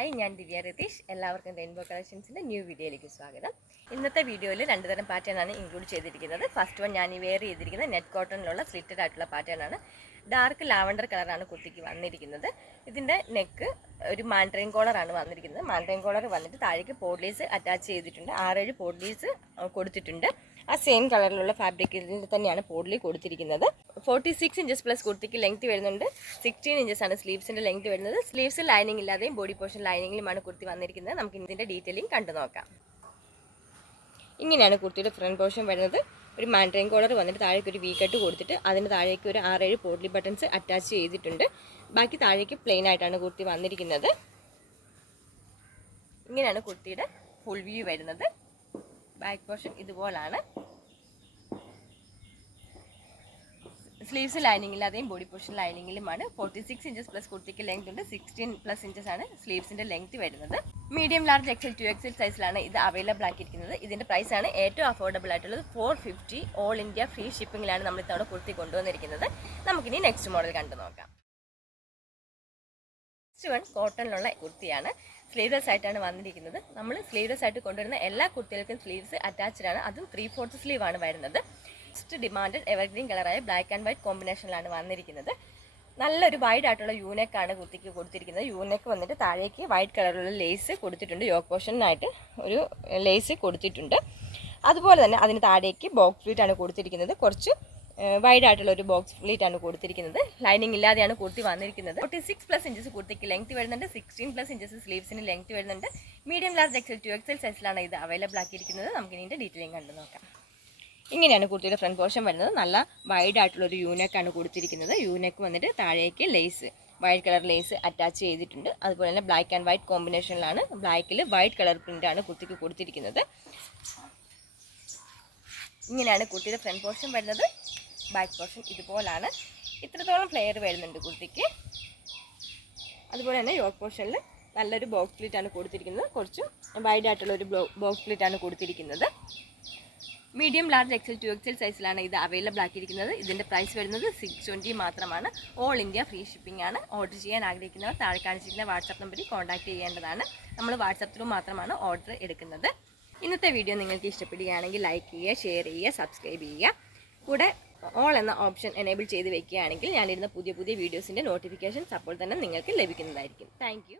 Hi, ഞാൻ ദിവ്യ രതീഷ്. എല്ലാവർക്കും rainbow കളക്ഷൻസിൻ്റെ new വീഡിയോയിലേക്ക് സ്വാഗതം. ഇന്നത്തെ വീഡിയോയിൽ രണ്ട് തരം പാറ്റേണാണ് ഇൻക്ലൂഡ് ചെയ്തിരിക്കുന്നത്. ഫസ്റ്റ് വൺ ഞാൻ ഈ വെയർ ചെയ്തിരിക്കുന്നത് നെറ്റ് കോട്ടണിലുള്ള സ്ലിറ്റഡ് ആയിട്ടുള്ള പാറ്റേണാണ്. ഡാർക്ക് ലാവണ്ടർ കളറാണ് കുർത്തിക്ക് വന്നിരിക്കുന്നത്. ഇതിൻ്റെ നെക്ക് ഒരു മാൻഡ്രെയിൻ കോളറാണ് വന്നിരിക്കുന്നത്. മാൻഡ്രെയിൻ കോളർ വന്നിട്ട് താഴേക്ക് പോഡ്ലീസ് അറ്റാച്ച് ചെയ്തിട്ടുണ്ട്. 6-7 പോഡ്ലീസ് കൊടുത്തിട്ടുണ്ട്. ആ സെയിം കളറിലുള്ള ഫാബ്രിക്കിൽ തന്നെയാണ് പോഡ്ലി കൊടുത്തിരിക്കുന്നത്. 46 ഇഞ്ചസ് പ്ലസ് കുർത്തിക്ക് ലെങ്ത് വരുന്നുണ്ട്. 16 ഇഞ്ചസ് ആണ് സ്ലീവ്സിൻ്റെ ലെങ്ത് വരുന്നത്. സ്ലീവ്സ് ലൈനിങ് ഇല്ലാതെയും ബോഡി പോർഷൻ ലൈനിങ്ങിലുമാണ് കുർത്തി വന്നിരിക്കുന്നത്. നമുക്ക് ഇതിൻ്റെ ഡീറ്റെയിലിംഗ് കണ്ടു നോക്കാം. ഇങ്ങനെയാണ് കുർത്തിയുടെ ഫ്രണ്ട് പോർഷൻ വരുന്നത്. ഒരു മാൻഡ്രെയിൻ കോളർ വന്നിട്ട് താഴേക്ക് ഒരു വി കട്ട് കൊടുത്തിട്ട് അതിന് താഴേക്ക് ഒരു 6-7 പോഡ്ലി ബട്ടൺസ് അറ്റാച്ച് ചെയ്തിട്ടുണ്ട്. ബാക്കി താഴേക്ക് പ്ലെയിൻ ആയിട്ടാണ് കുർത്തി വന്നിരിക്കുന്നത്. ഇങ്ങനെയാണ് കുർത്തിയുടെ ഫുൾ വ്യൂ വരുന്നത്. ബാക്ക് പോർഷൻ ഇതുപോലാണ്. സ്ലീവ്സ് ലൈനിങ് ഇല്ലാതെയും ബോഡി പോർഷൻ ലൈനിങ്ങിലുമാണ്. 46 ഇഞ്ചസ് പ്ലസ് കുർത്തിക്ക് ലെങ്ത് ഉണ്ട്. 16+ ഇഞ്ചസ് ആണ് സ്ലീവ്സിന്റെ ലെങ്ത് വരുന്നത്. മീഡിയം, ലാർജ്, എക്സൽ, 2XL സൈസിലാണ് ഇത് അവൈലബിൾ ആക്കിയിരിക്കുന്നത്. ഇതിന്റെ പ്രൈസ് ആണ് ഏറ്റവും അഫോർഡബിൾ ആയിട്ടുള്ളത് 450. ഓൾ ഇന്ത്യ ഫ്രീ ഷിപ്പിംഗിലാണ് നമ്മൾ ഇത്തവണ കുർത്തി കൊണ്ടുവന്നിരിക്കുന്നത്. നമുക്കിനി നെക്സ്റ്റ് മോഡൽ കണ്ടു നോക്കാം. നെക്സ്റ്റ് വൺ കോട്ടണിലുള്ള കുർത്തിയാണ്. സ്ലീവ്ലെസ് ആയിട്ടാണ് വന്നിരിക്കുന്നത്. നമ്മൾ സ്ലീവ്ലെസ് ആയിട്ട് കൊണ്ടുവരുന്ന എല്ലാ കുർത്തികൾക്കും സ്ലീവ്സ് അറ്റാച്ച്ഡ് ആണ്. അതും 3/4 സ്ലീവ് ആണ് വരുന്നത്. നെക്സ്റ്റ് ഡിമാൻഡഡ് എവർഗ്രീൻ കളറായ ബ്ലാക്ക് ആൻഡ് വൈറ്റ് കോമ്പിനേഷനിലാണ് വന്നിരിക്കുന്നത്. നല്ലൊരു വൈഡ് ആയിട്ടുള്ള യൂനെക്കാണ് കുർത്തിക്ക് കൊടുത്തിരിക്കുന്നത്. യൂനെക്ക് വന്നിട്ട് താഴേക്ക് വൈറ്റ് കളറിലുള്ള ലേസ് കൊടുത്തിട്ടുണ്ട്. യോക്ക് പോർഷനായിട്ട് ഒരു ലേസ് കൊടുത്തിട്ടുണ്ട്. അതുപോലെ തന്നെ അതിന് താഴേക്ക് ബോക്സ് ഫ്ലീറ്റ് ആണ് കൊടുത്തിരിക്കുന്നത്. കുറച്ച് വൈഡ് ആയിട്ടുള്ള ഒരു ബോക്സ് ഫ്ലീറ്റ് ആണ് കൊടുത്തിരിക്കുന്നത്. ലൈനിങ് ഇല്ലാതെയാണ് കുർത്തി വന്നിരിക്കുന്നത്. 46+ ഇഞ്ചസ് കുർത്തിക്ക് ലെങ്ത് വരുന്നുണ്ട്. 16+ ഇഞ്ചസ് സ്ലീവ്സിന് ലെങ്ത് വരുന്നുണ്ട്. മീഡിയം, ലാർജ്, എക്സൽ, 2XL സൈസിലാണ് ഇത് അവൈലബിൾ ആക്കിയിരിക്കുന്നത്. നമുക്ക് ഇതിൻ്റെ ഡീറ്റെയിലിംഗ് കണ്ടു നോക്കാം. ഇങ്ങനെയാണ് കുർത്തിയുടെ ഫ്രണ്ട് പോർഷൻ വരുന്നത്. നല്ല വൈഡ് ആയിട്ടുള്ള ഒരു യൂനെക്കാണ് കൊടുത്തിരിക്കുന്നത്. യൂനെക്ക് വന്നിട്ട് താഴേക്ക് lace, white colour lace attach ചെയ്തിട്ടുണ്ട്. അതുപോലെ തന്നെ ബ്ലാക്ക് ആൻഡ് വൈറ്റ് കോമ്പിനേഷനിലാണ്. ബ്ലാക്കിൽ വൈറ്റ് കളർ പ്രിൻ്റാണ് കുർത്തിക്ക് കൊടുത്തിരിക്കുന്നത്. ഇങ്ങനെയാണ് കുർത്തിയുടെ ഫ്രണ്ട് പോർഷൻ വരുന്നത്. ബാക്ക് പോർഷൻ ഇതുപോലാണ്. ഇത്രത്തോളം ഫ്ലെയർ വരുന്നുണ്ട് കുർത്തിക്ക്. അതുപോലെ തന്നെ യോക്ക് പോർഷനിൽ നല്ലൊരു ബോക്സ് ഫ്ലീറ്റ് ആണ് കൊടുത്തിരിക്കുന്നത്. കുറച്ച് വൈഡ് ആയിട്ടുള്ള ഒരു ബോക്സ് ഫ്ലീറ്റ് ആണ് കൊടുത്തിരിക്കുന്നത്. മീഡിയം, ലാർജ്, എക്സൽ, 2XL സൈസിലാണ് ഇത് അവൈലബിൾ ആക്കിയിരിക്കുന്നത്. ഇതിൻ്റെ പ്രൈസ് വരുന്നത് 620 മാത്രമാണ്. ഓൾ ഇന്ത്യ ഫ്രീ ഷിപ്പിംഗ് ആണ്. ഓർഡർ ചെയ്യാൻ ആഗ്രഹിക്കുന്നവർ താഴെ കാണിച്ചിരിക്കുന്ന വാട്സാപ്പ് നമ്പറിൽ കോൺടാക്ട് ചെയ്യേണ്ടതാണ്. നമ്മൾ വാട്സാപ്പ് ത്രൂ മാത്രമാണ് ഓർഡർ എടുക്കുന്നത്. ഇന്നത്തെ വീഡിയോ നിങ്ങൾക്ക് ഇഷ്ടപ്പെടുകയാണെങ്കിൽ ലൈക്ക് ചെയ്യുക, ഷെയർ ചെയ്യുക, സബ്സ്ക്രൈബ് ചെയ്യുക. കൂടെ ഓൾ എന്ന ഓപ്ഷൻ എനേബിൾ ചെയ്ത് വെക്കുകയാണെങ്കിൽ ഞാനിരുന്ന പുതിയ വീഡിയോസിൻ്റെ നോട്ടിഫിക്കേഷൻസ് അപ്പോൾ തന്നെ നിങ്ങൾക്ക് ലഭിക്കുന്നതായിരിക്കും. താങ്ക്